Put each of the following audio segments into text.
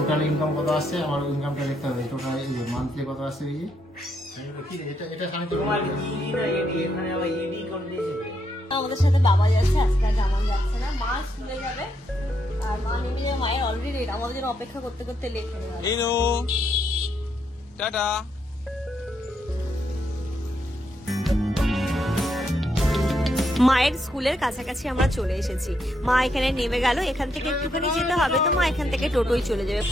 Total income কত আসছে আমার ইনকামটা দেখতে হবে। টোটাল মান্থলি কত আসছে এই কি এটা এটা আমি তো আমাদের সাথে বাবা যাচ্ছে, আজকে আর জামান যাচ্ছে না। মা স্কুলে যাবে আর মা নেমে যাবে। মায়ের অলরেডি লেট, আমাদের জন্য অপেক্ষা করতে করতে লেট হয়ে গেল। ইনু টাটা। মায়ের স্কুলের কাছাকাছি আমরা চলে এসেছি। মা এখানে নেমে গেল, এখান থেকে একটুখানি যেতে হবে, তো মা এখান থেকে টোটোই চলে যাবে।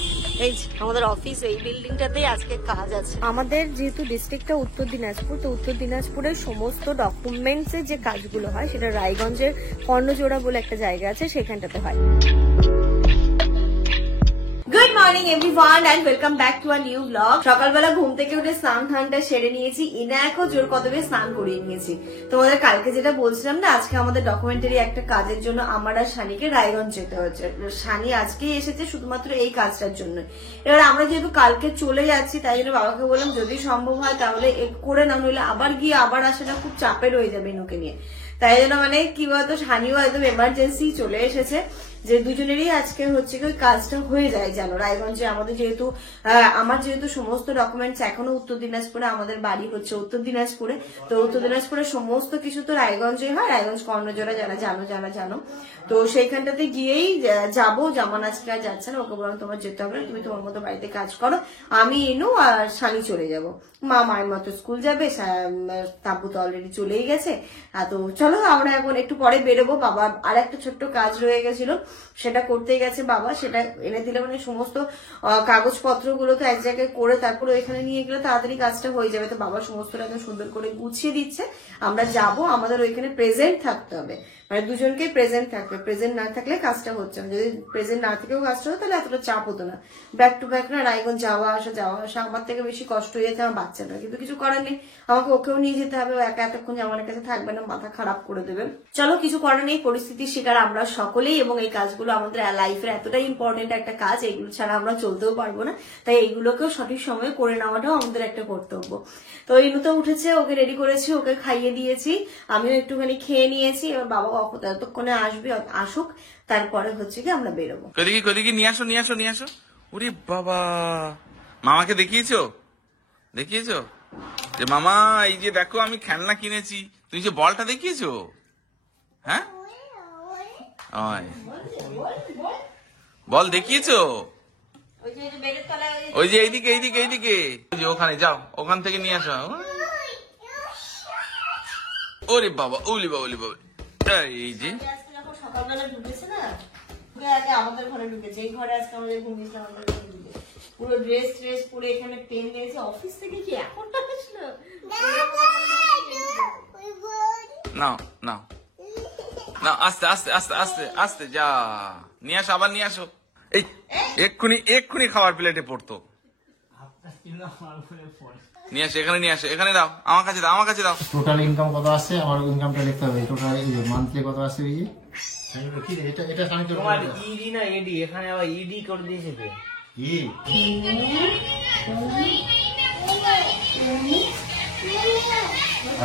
এই আমাদের অফিস এই বিল্ডিংটাতেই আজকে কাজ আছে। আমাদের যেহেতু ডিস্ট্রিক্টটা উত্তর দিনাজপুর, তো উত্তর দিনাজপুরের সমস্ত ডকুমেন্টস এর যে কাজগুলো হয় সেটা রায়গঞ্জের কর্ণজোড়া বলে একটা জায়গা আছে, সেখানটাতে হয়। Good morning everyone and welcome back to a new blog. সকালবেলা ঘুম থেকে উঠে স্নান ধানটা সেরে নিয়েছি, ইনায়াকও জোর কদমে স্নান করিয়ে নিয়েছি। তোমাদের কালকে যেটা বলছিলাম না, আজকে আমাদের ডকুমেন্টারি একটা কাজের জন্য আমার আর শানিকে রায়গঞ্জ যেতে হচ্ছে। শানি আজকেই এসেছে শুধুমাত্র এই কাজটার জন্য। এবার আমরা যেহেতু কালকে চলে যাচ্ছি, তাই জন্য বাবাকে বললাম যদি সম্ভব হয় তাহলে করে না, নইলে আবার গিয়ে আবার আসাটা খুব চাপের হয়ে যাবে ইনুকে নিয়ে। তাই জন্য মানে কি বলতো, শানিও একদম এমার্জেন্সি চলে এসেছে যে দুজনেরই আজকে হচ্ছে কি ওই কাজটা হয়ে যায়। জানো রায়গঞ্জে আমাদের যেহেতু আমার যেহেতু সমস্ত ডকুমেন্টস এখনো উত্তর দিনাজপুরে, আমাদের বাড়ি হচ্ছে উত্তর দিনাজপুরে, তো উত্তর দিনাজপুরের সমস্ত কিছু তো রায়গঞ্জে হয়। রায়গঞ্জ কর্ণজোড়া যারা জানো তো সেইখানটাতে গিয়েই যাবো। জামান আজকে আর যাচ্ছে না, ওকে বললাম তোমার যেতে হবে না, তুমি তোমার মতো বাড়িতে কাজ করো, আমি ইনু আর শানি চলে যাব। মা মায়ের মতো স্কুল যাবে, তাব্বু তো অলরেডি চলেই গেছে। তো চলো আমরা এখন একটু পরে বেরোবো। বাবা আর একটা ছোট্ট কাজ রয়ে গেছিল, সেটা করতে গেছে বাবা, সেটা এনে দিলে মানে সমস্ত কাগজপত্র গুলো তো এক জায়গায় করে তারপরে ওইখানে নিয়ে গেলে তাড়াতাড়ি কাজটা হয়ে যাবে। তো বাবা সমস্তটা একদম সুন্দর করে গুছিয়ে দিচ্ছে। আমরা যাব, আমাদের ওইখানে প্রেজেন্ট থাকতে হবে, মানে দুজনকে প্রেজেন্ট থাকবে। প্রেজেন্ট না থাকলে কাজটা হচ্ছে না, যদি প্রেজেন্ট না থেকেও কাজটা হতো তাহলে এতটা চাপ হতো না। ব্যাক টু ব্যাক না রায়গঞ্জ যাওয়া আসা আমার থেকে বেশি কষ্ট হয়ে যেতে আমার বাচ্চাটা, কিন্তু কিছু করার নেই, আমাকে ওকেও নিয়ে যেতে হবে। ও একা এতক্ষণ জামানের কাছে থাকবে না, মাথা খারাপ করে দেবে। চলো কিছু করার নেই, পরিস্থিতির শিকার আমরা সকলেই, এবং এই কাজগুলো আমাদের লাইফের এতটাই ইম্পর্টেন্ট একটা কাজ, এগুলো ছাড়া আমরা চলতেও পারবো না। তাই এইগুলোকেও সঠিক সময়ে করে নেওয়াটাও আমাদের একটা কর্তব্য। তো ইনু তো উঠেছে, ওকে রেডি করেছি, ওকে খাইয়ে দিয়েছি, আমিও একটুখানি খেয়ে নিয়েছি। এবার বাবা ততক্ষণে আসবে, আসুক, তারপরে হচ্ছে কি আমরা বেরোবো। কদিকে নিয়ে আসো। ওরে বাবা, মামাকে দেখিয়েছো যে মামা এই যে দেখো আমি খেলনা কিনেছি, তুই যে বলটা দেখিয়েছো? হ্যাঁ বল দেখিয়েছো? ওই যে এইদিকে যে ওখানে যাও, ওখান থেকে নিয়ে আসো। ওরে বাবা, ওলি বাবা এই যে সকালবেলা ঢুকেছে না, আমাদের ঘরে ঢুকেছে, এই ঘরে আজকে আমাদের ঘুমিয়েছিলাম, আমাদের ঘরে ঢুকেছে পুরো ড্রেস পরে, এখানে পেন দিয়েছে। অফিস থেকে কি এখনটা আসলো? না আস্তে যা নিয়ে আসো, আবার নিয়ে আসো। এই এক্ষুনি খাবার প্লেটে পড়তো। নিয়ে আসো, এখানে দাও, আমার কাছে দাও। টোটাল ইনকাম কত আসছে আমার ইনকামটা দেখতে হবে। টোটাল মান্থলি কত আসছে এই কি এটা এটা আমি তো ইডি না এডি, এখানে আবার ইডি করে দিয়েছে কে?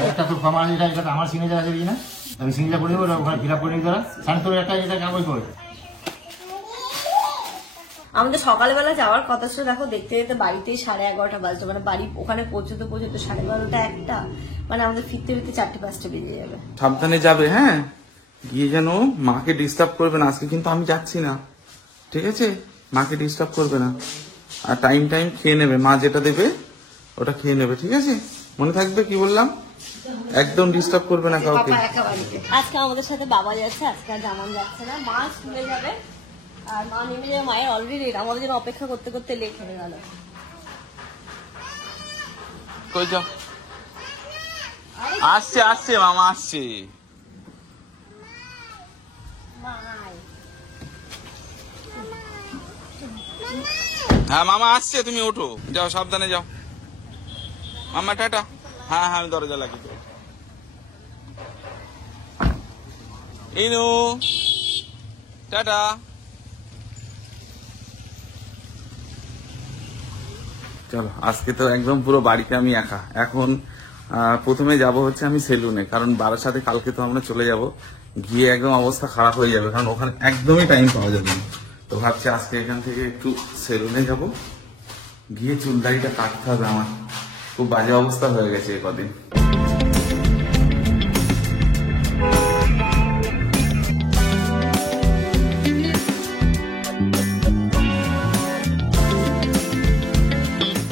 একটা তো আমার এটা আমার সিগনেচার আছে কি না, আমি সিগনেচার করে দেবো, ওখানে ফিল আপ করে নিতে হবে। তোর একটা এটা কাগজ করে আমাদের সকালবেলা যাওয়ার কথা ছিল, দেখো দেখতে যেতে বাড়িতেই 11:30 বাজতো, মানে বাড়ি ওখানে পৌঁছতে 12:30 একটা, মানে আমাদের ফিরতে 4-5টা বেজে যাবে। সাবধানে যাবে, হ্যাঁ, গিয়ে যেন মাকে ডিস্টার্ব করবে না। আজকে কিন্তু আমি যাচ্ছি না, ঠিক আছে? মাকে ডিস্টার্ব করবে না, আর টাইম খেয়ে নেবে, মা যেটা দেবে ওটা খেয়ে নেবে, ঠিক আছে? মনে থাকবে কি বললাম, একদম ডিস্টার্ব করবে না কাউকে। আজকে আমাদের সাথে বাবা যাচ্ছে, আজকে আর জামান যাচ্ছে না। মা স্কুলে যাবে আর মা নেমে যাবে। মায়ের অলরেডি লেট, আমাদের জন্য অপেক্ষা করতে করতে লেট হয়ে গেল। কই যাও? আসছে মামা আসছে। হ্যাঁ মামা আসছে, তুমি ওঠো, যাও সাবধানে যাও। মামা টাটা। হ্যাঁ আমি দরজা লাগিয়ে দেবো। ইনু টাটা। চলো, আজকে তো একদম পুরো বাড়িতে আমি একা। এখন প্রথমে যাব হচ্ছে আমি সেলুনে, কারণ বারাসাতে কালকে তো আমরা চলে যাব, গিয়ে একদম অবস্থা খারাপ হয়ে যাবে, কারণ ওখানে একদমই টাইম পাওয়া যাবে না। তো তো ভাবছি আজকে এখান থেকে একটু সেলুনে যাব, গিয়ে চুল দাড়িটা কাটতে হবে। আমার খুব বাজে অবস্থা হয়ে গেছে কদিন।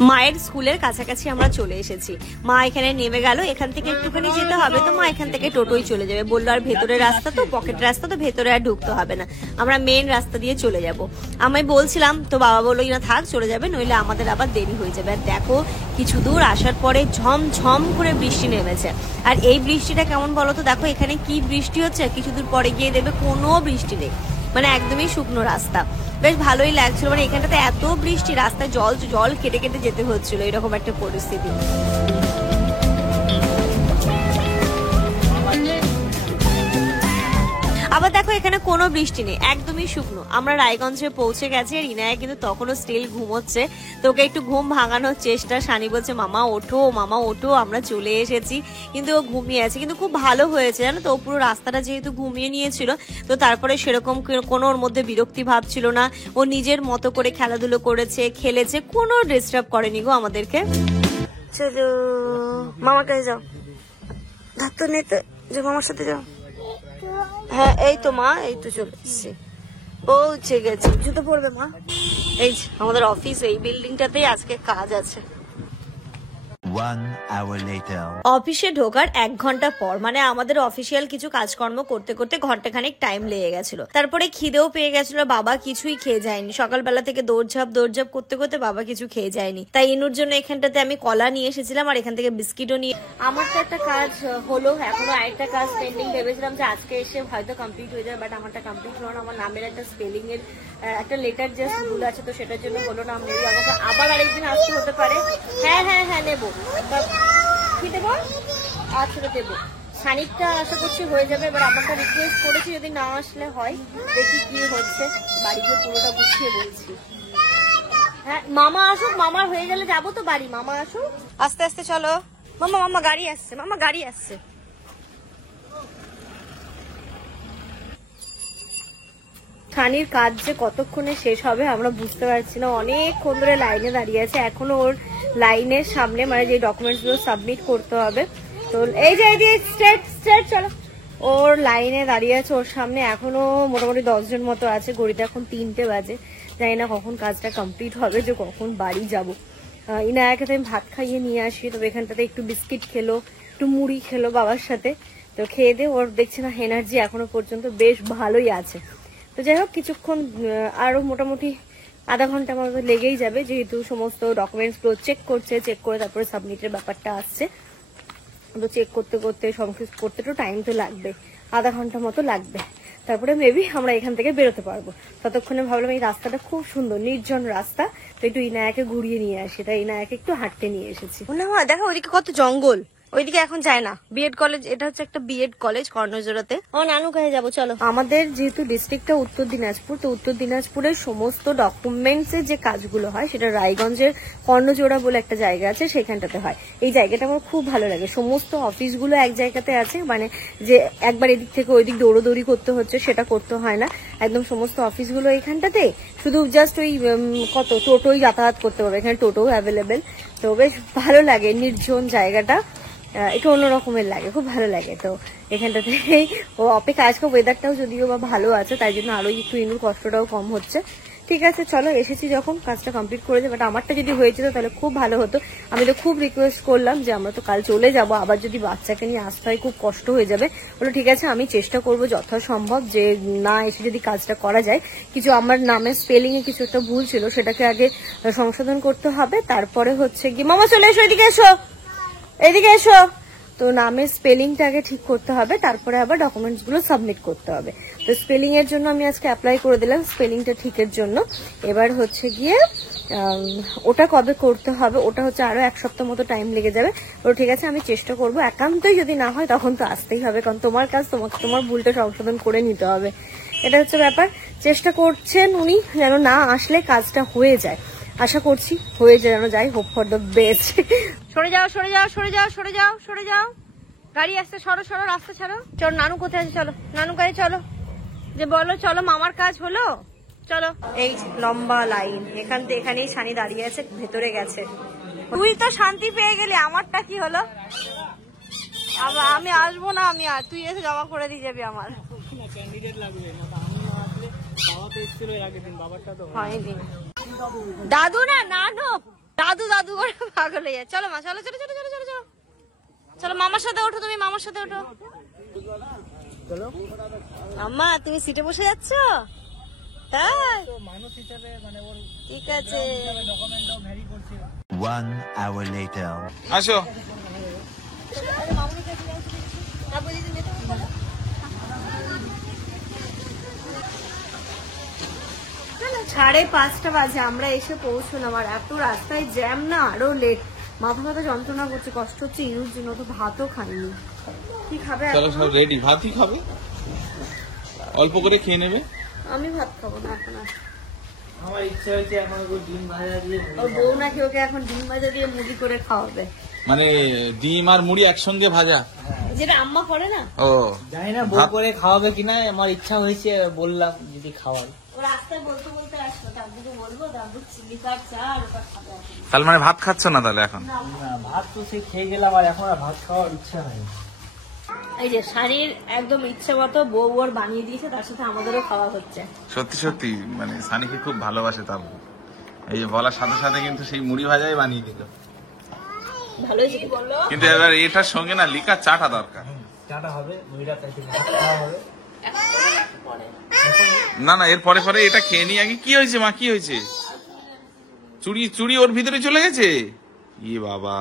মায়ের স্কুলের কাছাকাছি আমরা চলে এসেছি। মা এখানে নেমে গেল, এখান থেকে একটুখানি যেতে হবে, তো মা এখান থেকে টোটোই চলে যাবে। বললো আর ভেতরের রাস্তা তো, পকেট রাস্তা তো, ভেতরে আর ঢুকতে হবে না, আমরা মেন রাস্তা দিয়ে চলে যাব। আমি বলছিলাম তো বাবা বললো না থাক চলে যাবে, নইলে আমাদের আবার দেরি হয়ে যাবে। আর দেখো কিছু দূর আসার পরে ঝমঝম করে বৃষ্টি নেমেছে। আর এই বৃষ্টিটা কেমন বলো তো, দেখো এখানে কি বৃষ্টি হচ্ছে, কিছু দূর পরে গিয়ে দেবে কোনো বৃষ্টি নেই, মানে একদমই শুকনো রাস্তা। বেশ ভালোই লাগছিল, মানে এখানটাতে এত বৃষ্টি, রাস্তায় জল কেটে কেটে যেতে হচ্ছিল, এরকম একটা পরিস্থিতি। আবার দেখো এখানে কোনো বৃষ্টি নেই, একদমই শুকনো। আমরা রায়গঞ্জে পৌঁছে গেছি, আর ইনায়া কিন্তু তখনও স্টিল ঘুমোচ্ছে। তোকে একটু ঘুম ভাঙানোর চেষ্টা, সানি বলছে মামা ওঠো মামা ওঠো, আমরা চলে এসেছি, কিন্তু ও ঘুমিয়ে আছে। কিন্তু খুব ভালো হয়েছে জানো তো, ও পুরো রাস্তাটা যেহেতু ঘুমিয়ে নিয়েছিল, তো তারপরে সেরকম কোনো ওর মধ্যে বিরক্তি ভাব ছিল না। ও নিজের মতো করে খেলাধুলো করেছে, খেলেছে, কোনো ডিস্টার্ব করেনি গো আমাদেরকে। চলো মামার কাছে যাও, ধার তো নেই তো, যাও মামার সাথে যাও। হ্যাঁ এই তো মা, এই তো চলে এসছি, পৌঁছে গেছি। জুতো পরবে মা? এই আমাদের অফিস এই বিল্ডিংটাতেই আজকে কাজ আছে। অফিসে ঢোকার 1 ঘন্টা পর, মানে আমাদের অফিসিয়াল কিছু কাজকর্ম করতে করতে ঘন্টাখানেক টাইম লেগে গেছিল। তারপরে খিদেও পেয়ে গেছিল, বাবা কিছুই খেয়ে যায়নি। সকালবেলা থেকে দৌড়ঝাঁপ করতে করতে বাবা কিছু খেয়ে যায়নি। তাই ইনুর জন্য এখানটাতে আমি কলা নিয়ে এসেছিলাম, আর এখান থেকে বিস্কিটও নিয়ে। আমার তো একটা কাজ হলো, এখনো আরেকটা কাজ পেন্ডিং। ভেবেছিলাম যে আজকে এসে হয়তো কমপ্লিট হয়ে যাবে, বাট আমারটা কমপ্লিট হলো না। আমার নামের একটা স্পেলিং এর একটা লেটার জাস্ট ভুল আছে, তো সেটার জন্য হলো না। মেবি আমাকে আবার আরেকদিন আসতে হতে পারে। হ্যাঁ হ্যাঁ হ্যাঁ নেবো, কি দেবো? আচ্ছা দেবো। সানিকটা আশা করছি হয়ে যাবে। এবার আমাকে রিকোয়েস্ট করেছি যদি না আসলে হয়, দেখি কি হচ্ছে, বাড়িতে পুরোটা গুছিয়ে বলছি। হ্যাঁ মামা আসুক, মামা হয়ে গেলে যাবো তো বাড়ি। মামা আসুক, আস্তে আস্তে চলো। মামা গাড়ি আসছে, মামা গাড়ি আসছে। সানির কাজ যে কতক্ষণে শেষ হবে আমরা বুঝতে পারছি না, অনেকক্ষণ ধরে লাইনে দাঁড়িয়ে আছে। এখনো ওর লাইনের সামনে, মানে যে ডকুমেন্টস গুলো সাবমিট করতে হবে, তো এই যে স্ট্রেট চলো, ওর লাইনে দাঁড়িয়ে আছে। ওর সামনে এখনো মোটামুটি 10 জন মতো আছে, ঘড়িতে এখন 3টে বাজে। জানি না কখন কাজটা কমপ্লিট হবে, যে কখন বাড়ি যাবো। ইনায়াকে তো আমি ভাত খাইয়ে নিয়ে আসি, তবে এখানটাতে একটু বিস্কিট খেলো, একটু মুড়ি খেলো বাবার সাথে। তো খেয়ে দিয়ে ওর দেখছি না এনার্জি এখনো পর্যন্ত বেশ ভালোই আছে। তো যাই হোক কিছুক্ষণ আরো মোটামুটি আধা ঘন্টা মতো লেগেই যাবে, যেহেতু সমস্ত ডকুমেন্টস গুলো চেক করে তারপরে সাবমিটের ব্যাপারটা আসছে। তো চেক করতে সংশ্লিষ্ট করতে তো টাইম তো লাগবে, আধা ঘন্টা মতো লাগবে। তারপরে মেবি আমরা এখান থেকে বেরোতে পারবো। ততক্ষণে ভাবলাম এই রাস্তাটা খুব সুন্দর, নির্জন রাস্তা, তো একটু ইনায়াকে ঘুরিয়ে নিয়ে আসি, তাই ইনায়াকে একটু হাঁটতে নিয়ে এসেছি। দেখো ওইদিকে কত জঙ্গল, ওইদিকে এখন যায় না। বিএড কলেজ, এটা হচ্ছে একটা বিএড কলেজ কর্ণজোড়াতে। আমার নানু কাছে যাবো চলো। আমাদের যেহেতু ডিস্ট্রিক্টটা উত্তর দিনাজপুর, তো উত্তর দিনাজপুরের সমস্ত ডকুমেন্টস এর যে কাজগুলো হয় সেটা রায়গঞ্জের কর্ণজোড়া বলে একটা জায়গা আছে, সেখানটাতে হয়। এই জায়গাটা আমার খুব ভালো লাগে। সমস্ত অফিসগুলো এক জায়গাতে আছে, মানে যে একবার এদিক থেকে ওইদিক দৌড়োদৌড়ি করতে হচ্ছে সেটা করতে হয় না। একদম সমস্ত অফিসগুলো এইখানটাতে, শুধু জাস্ট ওই কত টোটোই যাতায়াত করতে পারবে, এখানে টোটো অ্যাভেলেবেল। তো বেশ ভালো লাগে, নির্জন জায়গাটা একটু অন্যরকমের লাগে, খুব ভালো লাগে। তো এখানটাতে ও অপেক্ষা, আজকে ওয়েদারটাও যদিও বা ভালো আছে, তাই জন্য আরো একটু ইনুর কষ্টটাও কম হচ্ছে। ঠিক আছে চলো, এসেছি যখন কাজটা কমপ্লিট করে যাবে। বাট আমারটা যদি হয়ে যেত তাহলে খুব ভালো হতো। আমি তো খুব রিকোয়েস্ট করলাম যে আমরা তো কাল চলে যাব, আবার যদি বাচ্চাকে নিয়ে আসতে হয় খুব কষ্ট হয়ে যাবে। বলো ঠিক আছে, আমি চেষ্টা করবো যথাসম্ভব যে না এসে যদি কাজটা করা যায়। কিছু আমার নামের স্পেলিং এ কিছু একটা ভুল ছিল, সেটাকে আগে সংশোধন করতে হবে, তারপরে হচ্ছে কি মামা চলে এসো, এদিকে এসো। তো নামের স্পেলিংটা আগে ঠিক করতে হবে, তারপরে আবার ডকুমেন্টস গুলো সাবমিট করতে হবে। তো স্পেলিং এর জন্য আমি আজকে অ্যাপ্লাই করে দিলাম, স্পেলিংটা ঠিকের জন্য। এবার হচ্ছে গিয়ে ওটা কবে করতে হবে, ওটা হচ্ছে আরো 1 সপ্তাহ মতো টাইম লেগে যাবে। ওটা ঠিক আছে, আমি চেষ্টা করবো। একান্তই যদি না হয় তখন তো আসতেই হবে, কারণ তোমার কাজ, তোমাকে তোমার ভুলটা সংশোধন করে নিতে হবে। এটা হচ্ছে ব্যাপার। চেষ্টা করছেন উনি যেন না আসলে কাজটা হয়ে যায়, আশা করছি হয়ে যেন যায়। Hope for the best. সরে যাও, গাড়ি আসছে, সরো রাস্তা ছাড়ো। চলো নানু কোথায় আছে, চলো নানু গাড়ি চলো, যে বলো চলো মামার কাজ হলো, চলো। এই লম্বা লাইন, এখানেই সানি দাঁড়িয়ে আছে, ভেতরে গেছে। তুই তো শান্তি পেয়ে গেলি, আমারটা কি হলো? আমি আসবো না, আমি আর তুই এসে জমা করে দিয়ে যাবি আমার। হয়নি দাদু, না নানু, দাদু দাদু করে পাগল হয়ে যায়। চলো মা, চলো চলো চলো চলো চলো চলো চলো, মামার সাথে ওঠো, তুমি মামার সাথে ওঠো। আম্মা তুমি সিটে বসে যাচ্ছ? তাই ঠিক আছে। আসো। 5:30 বাজে আমরা এসে পৌঁছলাম, আর এত রাস্তায় জ্যাম না, আরো লেট। মাথা মাথা যন্ত্রণা করছে, কষ্ট হচ্ছে ইনুর জন্য, তো ভাতও খাইনি। কি খাবে? চলো সব রেডি, ভাতই খাবে, অল্প করে খেয়ে নেবে। আমি ভাত খাবো না এখন আর। আমার ইচ্ছা হয়েছে এখন ওকে ডিম ভাজা দিয়ে ওর বউ নাকি ওকে এখন ডিম ভাজা দিয়ে মুড়ি করে খাওয়াবে, মানে ডিম আর মুড়ি একসঙ্গে ভাজা, যেটা আম্মা করে না। ও জানি না বউ করে খাওয়াবে কিনা, আমার ইচ্ছা হয়েছে, বললাম যদি খাওয়াই। ও রাস্তায় বলতে বলতে আসলো, দাদুকে বলবো দাদু চিলি কাঠ চা আর ওটা খাবে। তাহলে মানে ভাত খাচ্ছ না তাহলে এখন? না, ভাত তো সে খেয়ে গেলাম, আর এখন আর ভাত খাওয়ার ইচ্ছা হয়নি। এই যে শাড়ির একদম ইচ্ছে মতো বউ ওর বানিয়ে দিয়েছে, তার সাথে আমাদেরও খাওয়া হচ্ছে। সত্যি সত্যি মানে সানিকে খুব ভালোবাসে তার, এই যে বলার সাথে সাথে কিন্তু সেই মুড়ি ভাজাই বানিয়ে দিল। ভালো হয়েছে কি বললো? কিন্তু এবার এটার সঙ্গে না লিকার চাটা দরকার। চাটা হবে, মুড়িটা তাই ভাত খাওয়া হবে। না না, এর পরে পরে এটা খেয়ে নি আগে। কি হয়েছে মা, কি হয়েছে? চুড়ি চুড়ি ওর ভিতরে চলে গেছে? ইয়ে বাবা,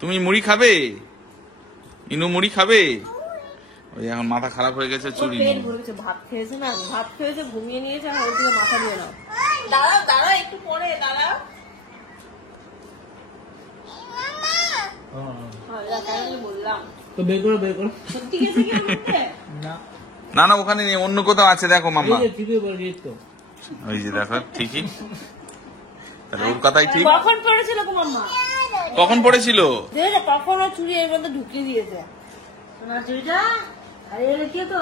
তুমি মুড়ি খাবে? ইনু মুড়ি খাবে? ওই এখন মাথা খারাপ হয়ে গেছে, চুড়ি পেট ভরেছে, ভাত খেয়েছে না, ভাত খেয়েছে, ঘুমিয়ে নিয়েছে, আর ওর দিকে মাথা দিয়ে নাও। দাঁড়াও দাঁড়াও, একটু পরে দাঁড়াও। বললাম তো বের করো, বের করো। সত্যি গেছে কি ওর মধ্যে? না, না না, ওখানে নেই, অন্য কোথাও আছে, দেখো মাম্মা। এই যে টিপে পড়ে গেছে তো। ওই যে দেখো, ঠিকই, তাহলে ওর কথাই ঠিক। কখন পড়েছিল গো মাম্মা? কখন পড়েছিল? দেখে কখন ও চুরি এর মধ্যে ঢুকিয়ে দিয়েছে। সোনার চুরিটা আরে এলে কে তো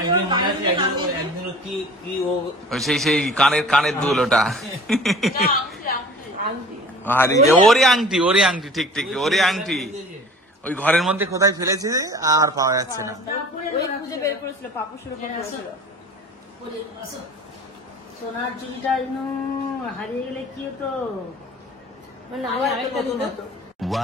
একদিন মনে আছে, একদিন কি কি ও ওই সেই কানের দুল ওটা। আংটি। আরে যে ওরে আংটি, ওরে আংটি, ঠিক ঠিক, ওরে আংটি ওই ঘরের মধ্যে কোথায় ফেলেছে আর পাওয়া যাচ্ছে না। ওই খুঁজে বের করেছিল, পাপুসের উপর করেছিল। সোনার চুরিটা হারিয়ে গেলে কি হতো? মানে আবার একটা দিত।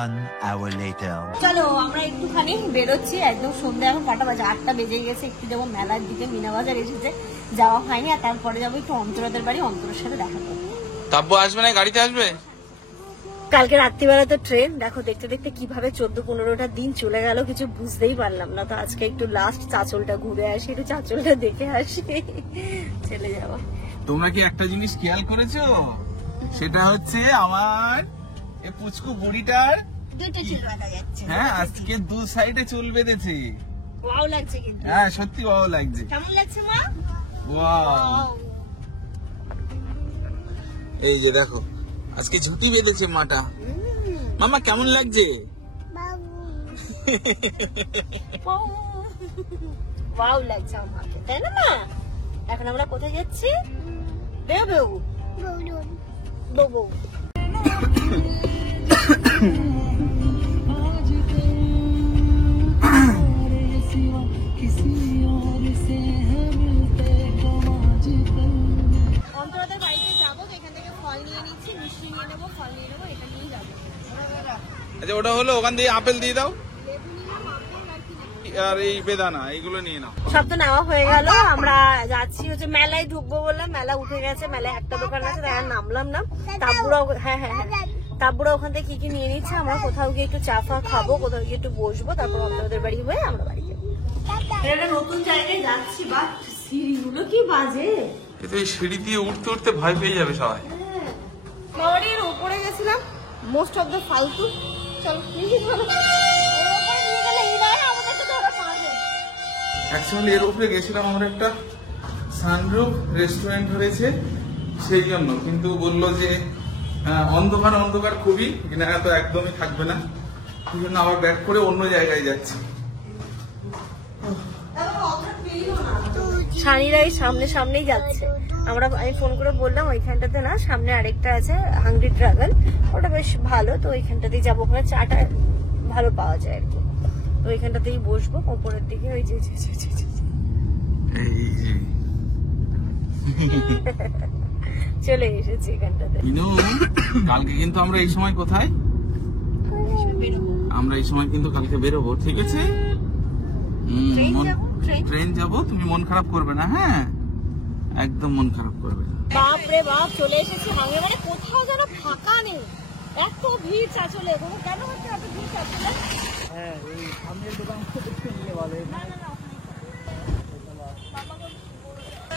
1 hour later. চলো আমরা একটুখানি বেরোচ্ছি, একদম সন্ধ্যা, এখন কটা বাজে? 8টা বেজে গেছে। একটু যাবো মেলার দিকে, মিনা বাজার এসেছে, যাওয়া হয়নি। আর তারপরে যাবো একটু অন্তরাদের বাড়ি, অন্তরের সাথে দেখা করবো। তাব্বু আসবে না, গাড়িতে আসবে? কালকে রাত্রিবেলা তো ট্রেন, দেখো দেখতে দেখতে কিভাবে 14-15টা দিন চলে গেল, কিছু বুঝতেই পারলাম না। তো আজকে একটু লাস্ট চাঁচলটা ঘুরে আসি, একটু চাঁচলটা দেখে আসি, চলে যাবো। তোমরা কি একটা জিনিস খেয়াল করেছো? সেটা হচ্ছে আমার এই পুচকু বুড়িটার, দুটো চুল বাঁধা যাচ্ছে। হ্যাঁ আজকে 2 সাইডে চুল বেঁধেছে। ওয়াও লাগছে কিন্তু। হ্যাঁ সত্যি ভালো লাগছে। কেমন লাগছে মা? ওয়াও, এই যে দেখো আজকে ঝুঁটি বেঁধেছে মাটা। মামা কেমন লাগছে? ওয়াও লাগছে আমাকে, তাই না মা? এখন আমরা কোথায় যাচ্ছি? বেউ বেউ বউ বউ। অন্তরাদের বাড়িতে যাবো, তো এখান থেকে ফল নিয়ে নিচ্ছি, মিষ্টি নিয়ে নেবো, ফল নিয়ে নেবো, এটা নিয়ে যাবো। আচ্ছা ওটা হলো, ওখান দিয়ে আপেল দিয়ে দাও আর এই বেদানা, এইগুলো নিয়ে নাও। সব তো নেওয়া হয়ে গেল, আমরা যাচ্ছি হচ্ছে মেলায় ঢুকবো বললাম, মেলা উঠে গেছে, মেলায় একটা দোকান আছে, তাই আর নামলাম না। তাব্বুরা, হ্যাঁ হ্যাঁ হ্যাঁ, তাব্বুরা ওখান থেকে কি কি নিয়ে নিচ্ছে। আমরা কোথাও গিয়ে একটু চা ফা খাবো, কোথাও গিয়ে একটু বসবো, তারপর অন্তরাদের বাড়ি হয়ে আমরা বাড়ি যাবো। একটা নতুন জায়গায় যাচ্ছি, বা সিঁড়িগুলো কি বাজে। এই সিঁড়ি দিয়ে উঠতে উঠতে ভয় পেয়ে যাবে সবাই। বাড়ির উপরে গেছিলাম, মোস্ট অফ দ্য ফালতু। চলো নিয়ে চলো, নিয়ে গেলে এই নয় আমাদের তো ধরা পাবে। অ্যাকচুয়ালি এর উপরে গেছিলাম, আমরা একটা সানরুফ রেস্টুরেন্ট ধরেছে সেই জন্য, কিন্তু বললো যে অন্ধকার অন্ধকার খুবই, এনারা তো একদমই থাকবে না, সেই জন্য আবার ব্যাক করে অন্য জায়গায় যাচ্ছি। তারপর অতটা পেরিও না। সানিরা এই সামনেই যাচ্ছে। আমি ফোন করে বললাম ওইখানটাতে না, সামনে আরেকটা আছে হাংরি ড্রাগন, ওটা বেশ ভালো, তো ওইখানটাতেই যাবো, ওখানে চাটা ভালো পাওয়া যায় আর কি। তো ওইখানটাতেই বসবো ওপরের দিকে, ওই যে চলে এসেছি এখানটাতে। কালকে কিন্তু আমরা এই সময় কোথায়, আমরা এই সময় কিন্তু কালকে বেরোবো, ঠিক আছে? ট্রেন যাবো, তুমি মন খারাপ করবে না, হ্যাঁ একদম মন খারাপ করবে না। বাপ রে বাপ, চলে এসেছি হাঙ্গে, মানে কোথাও যেন ফাঁকা নেই, এত ভিড় চাচলে। কেন হচ্ছে এত ভিড় চাচলে? হ্যাঁ ওই সামনের দোকান নিয়ে বলে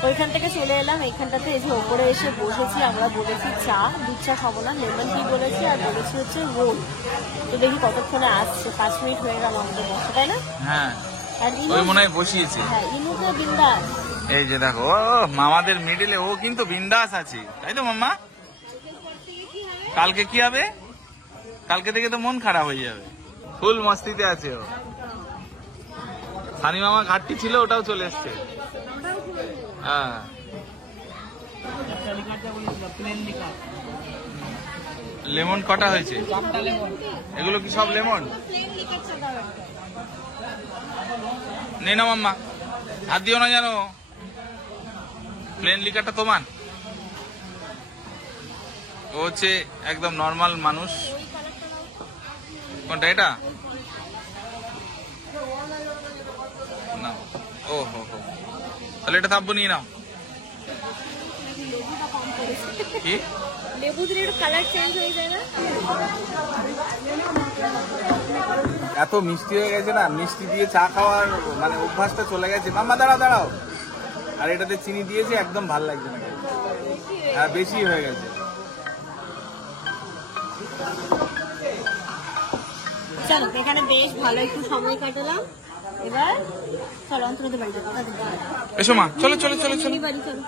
ওইখান থেকে চলে এলাম এইখানটাতে, এই যে ওপরে এসে বসেছি। আমরা বলেছি চা, দুধ চা খাবো না, লেমন টি বলেছি, আর বলেছি হচ্ছে রোল। তো দেখি কতক্ষণে আসছে, 5 মিনিট হয়ে গেল আমাদের বসে, তাই না? হ্যাঁ আর ওই মনে হয় বসিয়েছে। হ্যাঁ, ইনু তো বিন্দাস। এই যে দেখো মামাদের মিডিলে ও কিন্তু বিন্দাস আছে, তাই তো মাম্মা? কালকে কি হবে? কালকে থেকে তো মন খারাপ হয়ে যাবে, ফুল মস্তিতে আছে ও। সানি মামা ঘাটতি ছিল, ওটাও চলে এসছে। হ্যাঁ লেমন কটা হয়েছে? এগুলো কি সব লেমন? নে না মাম্মা, হাত দিও না জানো, প্লেন লিকারটা তোমার। ও হচ্ছে একদম নর্মাল মানুষ। কোনটা এটা? না, ও হো হো, তাহলে এটা থাকবো, নিয়ে নাও। কি লেবু দিলে একটু কালার চেঞ্জ হয়ে যায় না? এত মিষ্টি হয়ে গেছে না, মিষ্টি দিয়ে চা খাওয়ার মানে অভ্যাসটা চলে গেছে। মাম্মা দাঁড়াও, আর এটাতে চিনি দিয়েছে, একদম ভাল লাগছে না, হ্যাঁ বেশি হয়ে গেছে। চলো, এখানে বেশ ভালো একটু সময় কাটালাম। এবার চলো অন্তত বাড়ি যাবো। এসো মা, চলো চলো চলো চলো, বাড়ি চলো।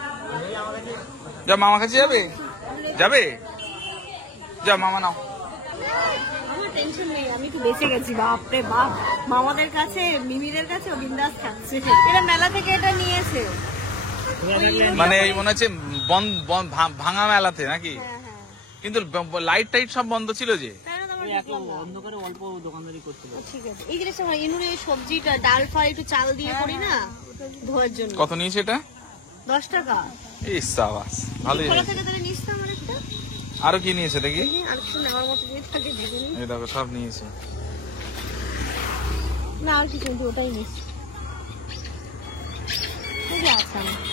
যা মামা কাছে যাবে, যাবে যা, মামা নাও। আমার টেনশন নেই, আমি একটু বেঁচে গেছি। বাপরে বাপ, মামাদের কাছে, মিমিদের কাছে ও বিন্দাস খাচ্ছে। এরা মেলা থেকে এটা নিয়েছে, মানে এই মনে হচ্ছে ভাঙা মেলাতে নাকি? কিন্তু লাইট টাইট সব বন্ধ ছিল যে। বন্ধ করে অল্প দোকানদারি করতে পারে। ঠিক আছে, এই জিনিসটা আমার ইনুরে সবজিটা ডাল ফ্রাই একটু চাল দিয়ে করি না, ধোয়ার জন্য। কত নিয়েছে এটা? 10 টাকা। এই সাবাস, ভালোই খোলা হয়েছে। থেকে তাহলে নিস তো আমার একটা। আরো কি নিয়েছে দেখি? আর কিছু নেওয়ার মতো জিনিস থাকে ভেবে নি। এই দেখো সব নিয়েছে। না আর কিছু কিন্তু ওটাই নিস।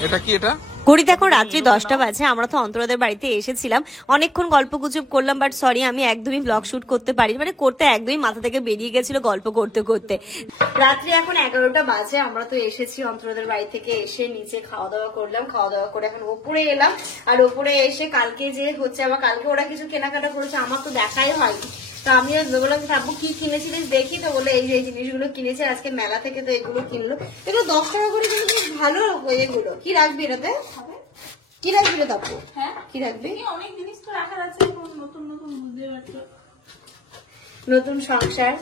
এটা কি? এটা ঘড়িতে এখন রাত্রি 10টা বাজে। আমরা তো অন্তরাদের বাড়িতে এসেছিলাম, অনেকক্ষণ গল্প গুজব করলাম, বাট সরি আমি একদমই ব্লগ শুট করতে পারি, মানে করতে একদমই মাথা থেকে বেরিয়ে গেছিল গল্প করতে করতে। রাত্রি এখন 11টা বাজে। আমরা তো এসেছি অন্তরাদের বাড়ি থেকে, এসে নিচে খাওয়া দাওয়া করলাম, খাওয়া দাওয়া করে এখন ওপরে এলাম। আর ওপরে এসে কালকে যে হচ্ছে, আবার কালকে ওরা কিছু কেনাকাটা করেছে, আমার তো দেখাই হয়নি। তো আমিও বললাম থাকবো কি কিনেছিলিস দেখি, তো বলে এই যে এই জিনিসগুলো কিনেছে আজকে মেলা থেকে, তো এগুলো কিনলো। এগুলো 10 টাকা করে কিন্তু ভালো এগুলো। কি রাখবি এটাতে? কি রাখবি রে তাপু? হ্যাঁ কি রাখবি? অনেক জিনিস তো রাখার আছে, নতুন নতুন বুঝতে পারছো। নতুন সংসার,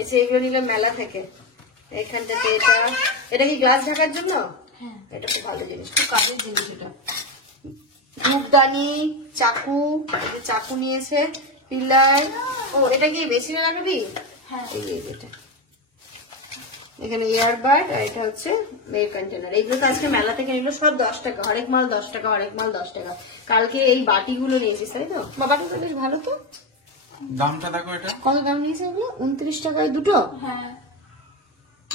এই যে এগুলো নিলাম মেলা থেকে। এখানটাতে এটা কি গ্লাস ঢাকার জন্য? হ্যাঁ এটা খুব ভালো জিনিস, খুব কাজের জিনিস। এটা ধূপদানি, চাকু, এই যে চাকু নিয়েছে, পিলার। ও এটা কি বেসিনে লাগাবি? হ্যাঁ এই যে এটা এখানে ইয়ারবাড, আর এটা হচ্ছে এর কন্টেনার। এইগুলো তো আজকে মেলা থেকে নিলো, সব 10 টাকা, হরেক মাল 10 টাকা, হরেক মাল 10 টাকা। কালকে এই বাটিগুলো নিয়েছিস তাই তো? বাটিগুলো বেশ ভালো তো। দামটা দেখো, এটা কত দাম নিয়েছে এগুলো? 29 টাকায় দুটো। হ্যাঁ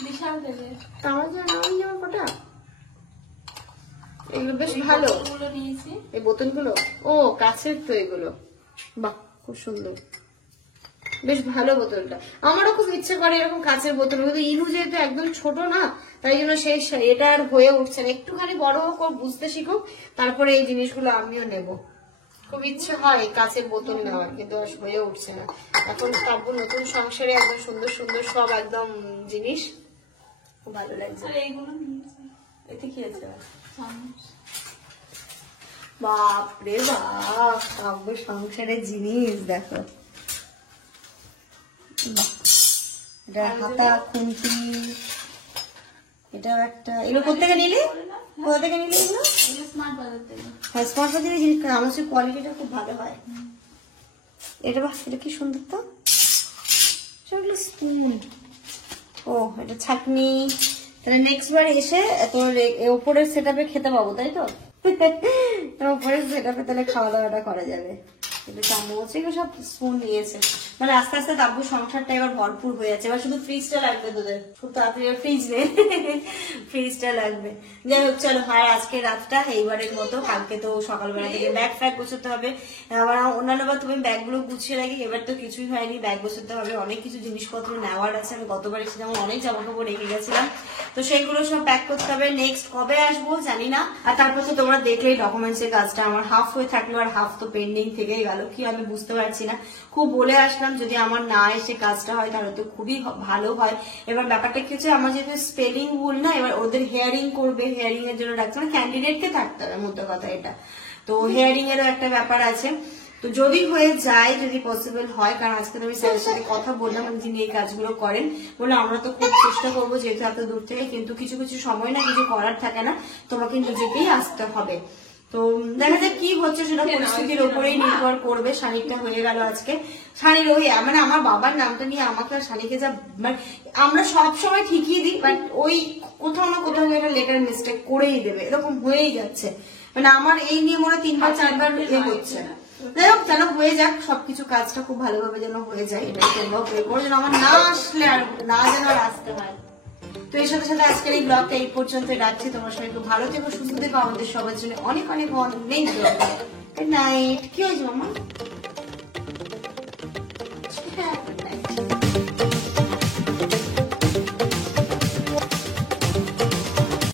বিশাল দেবে। আমার জন্য আমার কটা, এগুলো বেশ ভালো। এগুলো নিয়েছি। এই বোতলগুলো ও কাছের তো এগুলো, বাহ খুব সুন্দর, বেশ ভালো বোতলটা। আমারও খুব ইচ্ছে করে এরকম কাছের বোতল, কিন্তু ইনু যেহেতু একদম ছোট না, তাই জন্য সেই এটা আর হয়ে উঠছে না। একটুখানি বড় হোক, ও বুঝতে শিখুক, তারপরে এই জিনিসগুলো আমিও নেব। খুব ইচ্ছে হয় কাছের বোতল নেওয়ার, কিন্তু আর হয়ে উঠছে না। এখন তারপর নতুন সংসারে একদম সুন্দর সুন্দর সব একদম জিনিস, খুব ভালো লাগছে। আর এইগুলো নিয়েছি। এতে কি আছে? চামচ। বাপরে বাপ, কাব্য সংসারের জিনিস দেখো। এটা হাতা, খুন্তি, এটাও একটা। এগুলো কোথেকে নিলি? কোথা থেকে নিলে এগুলো? এগুলো স্মার্ট বাজার থেকে। হ্যাঁ, স্মার্ট বাজারের জিনিস, কারণ আমার হচ্ছে কোয়ালিটিটা খুব ভালো হয়। এটা বাহ, এটা কি সুন্দর তো। সেগুলো স্পুন, ও এটা ছাঁকনি। তাহলে নেক্সট বার এসে তোর ওপরের সেটআপে খেতে পাবো, তাই তো? ওপরের সেটআপে তাহলে খাওয়া দাওয়াটা করা যাবে। এটা চামচ, এগুলো সব স্পুন নিয়েছে। মানে আস্তে আস্তে তাব্বু সংসারটা এবার ভরপুর হয়ে যাচ্ছে। এবার শুধু ফ্রিজটা লাগবে তোদের, খুব তাড়াতাড়ি ফ্রিজ নেই, ফ্রিজটা লাগবে। যাই হোক চলো, আর আজকে রাতটা এইবারের মতো, কালকে তো সকালবেলা থেকে ব্যাগ ফ্যাগ গোছাতে হবে। আবার অন্যান্যবার তুমি ব্যাগগুলো গুছিয়ে রাখি, এবার তো কিছুই হয়নি, ব্যাগ গোছাতে হবে, অনেক কিছু জিনিসপত্র নেওয়ার আছে। আমি গতবার এসে যেমন অনেক জামা কাপড় রেখে গেছিলাম, তো সেইগুলো সব প্যাক করতে হবে। নেক্সট কবে আসবো জানি না। আর তারপর তো তোমরা দেখলেই ডকুমেন্টস এর কাজটা আমার হাফ হয়ে থাকলো, আর হাফ তো পেন্ডিং থেকেই গেল, কি আমি বুঝতে পারছি না। খুব বলে আসলাম যদি আমার না এসে কাজটা হয় তাহলে তো খুবই ভালো হয়। এবার ব্যাপারটা কি হচ্ছে, আমার যেহেতু স্পেলিং ভুল না, এবার ওদের হেয়ারিং করবে, হেয়ারিং এর জন্য ডাকছে, মানে ক্যান্ডিডেটকে থাকতে হবে, মোদ্দা কথা এটা। তো হেয়ারিং এরও একটা ব্যাপার আছে। তো যদি হয়ে যায়, যদি পসিবল হয়, কারণ আজকে তো আমি স্যারের সাথে কথা বললাম, যিনি এই কাজগুলো করেন, বলে আমরা তো খুব চেষ্টা করবো যেহেতু এত দূর থেকে, কিন্তু কিছু কিছু সময় না কিছু করার থাকে না, তোমাকে নিজেকেই আসতে হবে। তো দেখা যাক কি হচ্ছে, সেটা পরিস্থিতির উপরেই নির্ভর করবে। শাড়িটা হয়ে গেল আজকে। শাড়ির ওই মানে আমার বাবার নামটা নিয়ে আমাকে আর শাড়িকে যা, মানে আমরা সব সময় ঠিকই দিই, বাট ওই কোথাও না কোথাও একটা লেটার মিস্টেক করেই দেবে, এরকম হয়েই যাচ্ছে। মানে আমার এই নিয়ে মনে 3-4 হচ্ছে। যাই হোক, যেন হয়ে যাক সবকিছু, কাজটা খুব ভালোভাবে যেন হয়ে যায়, এটাই তোমরাও প্রে করো যেন আমার না আসলে আর না যেন আর আসতে হয়। তো এর সাথে সাথে আজকের এই ব্লগটা এই পর্যন্ত রাখছি। তোমার সবাই খুব ভালো থেকো, সুস্থ থেকো, আমাদের সবার জন্য অনেক অনেক অনেক গুড নাইট। কি হয়েছে মামা?